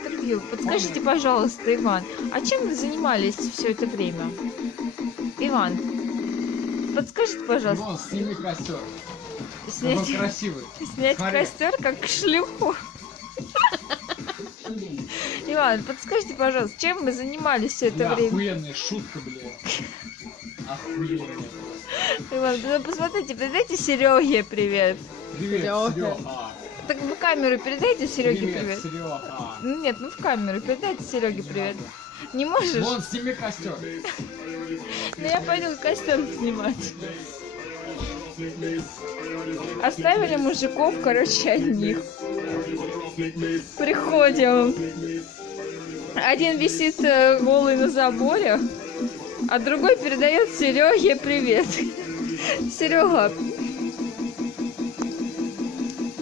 интервью. Подскажите, пожалуйста, Иван, а чем вы занимались все это время? Иван, подскажите, пожалуйста. Иван, сними костер. Снять, Он красивый. снять Смотри. костер, как шлюху. Иван, подскажите, пожалуйста, чем вы занимались все это Бля, время? охуенная шутка, блядь. Охуенная. Иван, ну посмотрите, передайте Сереге привет. Привет, Серёга. Серега. Так в камеру передайте Сереге Привет, привет. Серега. Ну нет, ну в камеру передайте Сереге привет. Не можешь? Вон, сними костер. Ну я пойду костер снимать. Оставили мужиков, короче, одних. Приходим. Один висит голый на заборе, а другой передает Сереге привет. Серега,